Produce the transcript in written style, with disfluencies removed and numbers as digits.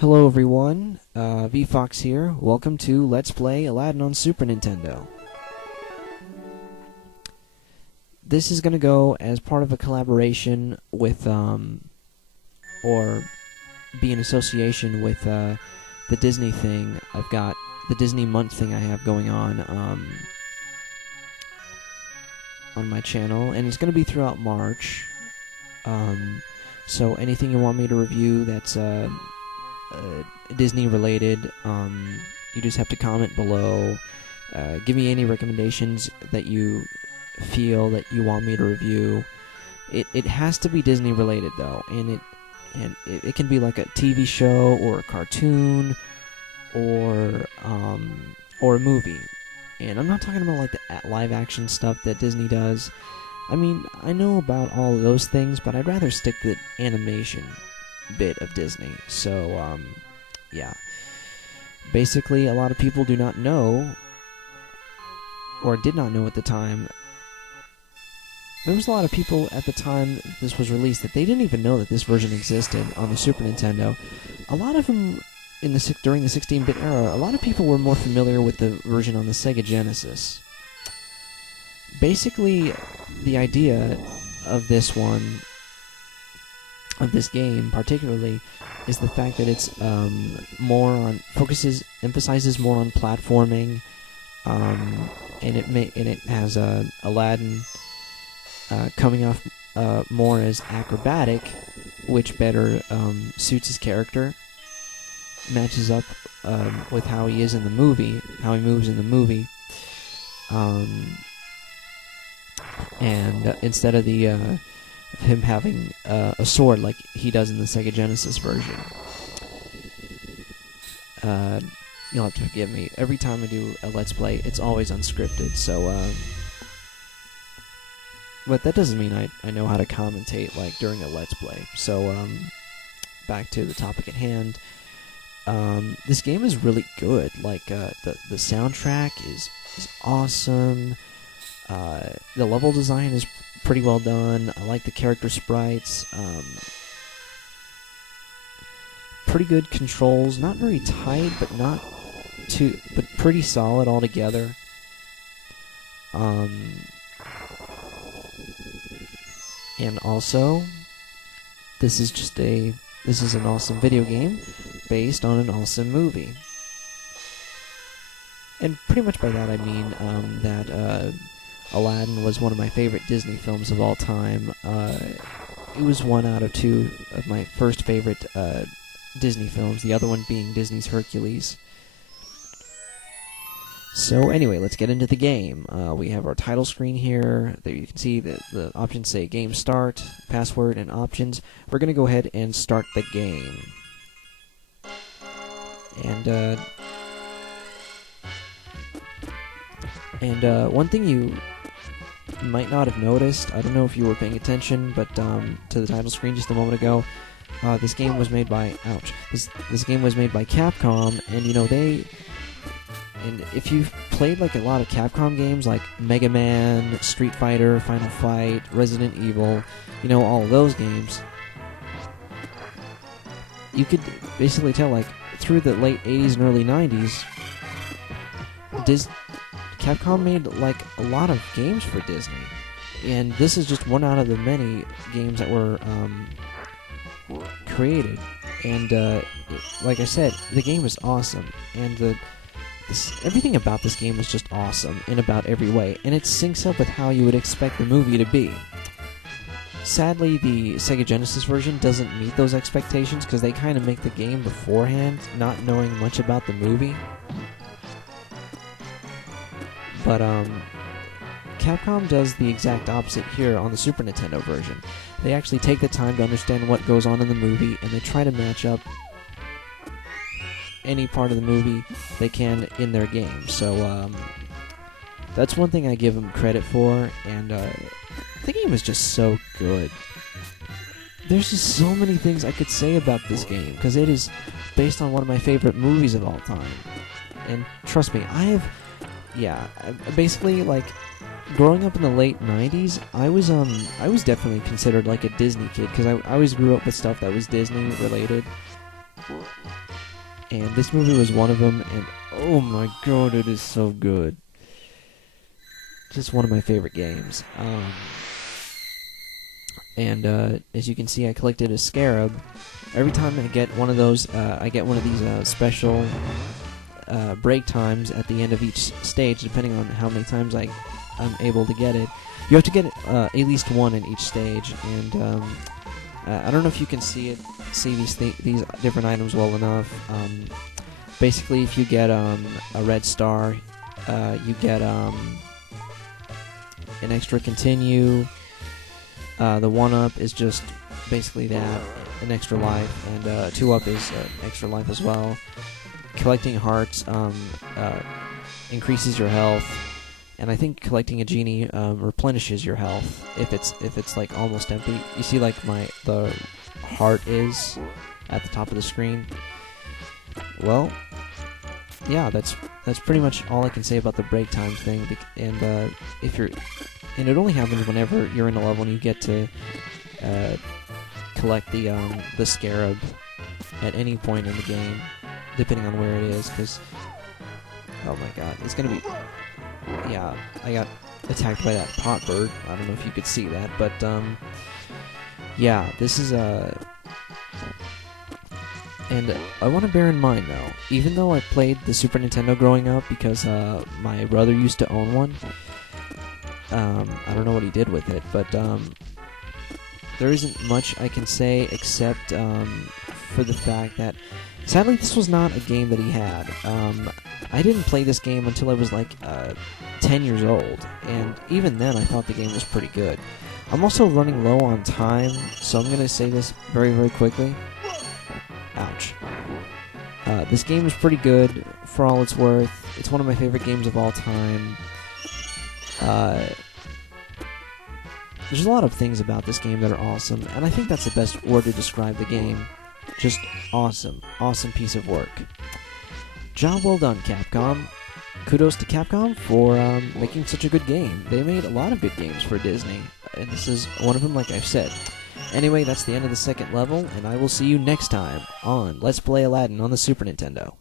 Hello everyone, VFox here. Welcome to Let's Play Aladdin on Super Nintendo. This is going to go as part of a collaboration with, or be in association with, the Disney thing. I've got the Disney month thing I have going on my channel, and it's going to be throughout March. So anything you want me to review that's, Disney related, you just have to comment below. Give me any recommendations that you feel that you want me to review. It has to be Disney related though, and it can be like a TV show or a cartoon or a movie. And I'm not talking about like the live action stuff that Disney does. I mean, I know about all of those things, but I'd rather stick to the animation bit of Disney. So, yeah. Basically, a lot of people do not know, or did not know at the time. There was a lot of people at the time this was released that they didn't even know that this version existed on the Super Nintendo. A lot of them, during the 16-bit era, a lot of people were more familiar with the version on the Sega Genesis. Basically, the idea of this one, of this game particularly, is the fact that it's emphasizes more on platforming, and it has Aladdin coming off more as acrobatic, which better suits his character, matches up with how he is in the movie, how he moves in the movie, and instead of him having a sword like he does in the Sega Genesis version. You'll have to forgive me. Every time I do a Let's Play, it's always unscripted, so, but that doesn't mean I know how to commentate, like, during a Let's Play. So, back to the topic at hand. This game is really good. Like, the soundtrack is awesome. The level design is pretty well done. I like the character sprites. Pretty good controls. Not very tight, but but pretty solid altogether. And also, this is an awesome video game based on an awesome movie. And pretty much by that I mean that Aladdin was one of my favorite Disney films of all time. It was 1 out of 2 of my first favorite Disney films, the other one being Disney's Hercules. So anyway, let's get into the game. We have our title screen here. There you can see that the options say Game Start, Password, and Options. We're going to go ahead and start the game. And one thing you might not have noticed, I don't know if you were paying attention, but to the title screen just a moment ago, this game was made by this game was made by Capcom, and you know and if you've played like a lot of Capcom games like Mega Man, Street Fighter, Final Fight, Resident Evil, you know, all of those games, you could basically tell, like, through the late 80s and early 90s, Capcom made, like, a lot of games for Disney. And this is just one out of the many games that were created. And, like I said, the game is awesome. And everything about this game is just awesome in about every way. And it syncs up with how you would expect the movie to be. Sadly, the Sega Genesis version doesn't meet those expectations because they kind of make the game beforehand, not knowing much about the movie. But, Capcom does the exact opposite here on the Super Nintendo version. They actually take the time to understand what goes on in the movie, and they try to match up any part of the movie they can in their game. So, that's one thing I give them credit for, and, the game is just so good. There's just so many things I could say about this game, because it is based on one of my favorite movies of all time. And trust me, basically, like, growing up in the late 90s, I was definitely considered like a Disney kid, because I always grew up with stuff that was Disney related. and this movie was one of them, and oh my god, it is so good. Just one of my favorite games. And as you can see, I collected a scarab. Every time I get one of those, I get one of these special break times at the end of each stage, depending on how many times I'm able to get it. You have to get at least one in each stage, and I don't know if you can see these different items well enough. Basically, if you get a red star, you get an extra continue. The 1-up is just basically that, an extra life, and 2-up is extra life as well. Collecting hearts increases your health, and I think collecting a genie replenishes your health if it's like almost empty. You see, like the heart is at the top of the screen. Well, yeah, that's pretty much all I can say about the break time thing. And and it only happens whenever you're in a level and you get to collect the scarab at any point in the game, depending on where it is. Because, oh my god, it's gonna be, yeah, I got attacked by that pot bird. I don't know if you could see that, but yeah, this is and I want to bear in mind, though, even though I played the Super Nintendo growing up because my brother used to own one, I don't know what he did with it, but there isn't much I can say except for the fact that, sadly, this was not a game that he had. I didn't play this game until I was like 10 years old, and even then I thought the game was pretty good. I'm also running low on time, so I'm going to say this very, very quickly. Ouch. This game is pretty good for all it's worth. It's one of my favorite games of all time. There's a lot of things about this game that are awesome, and I think that's the best word to describe the game. Just awesome. Awesome piece of work. Job well done, Capcom. Kudos to Capcom for making such a good game. They made a lot of good games for Disney, and this is one of them, like I've said. Anyway, that's the end of the second level, and I will see you next time on Let's Play Aladdin on the Super Nintendo.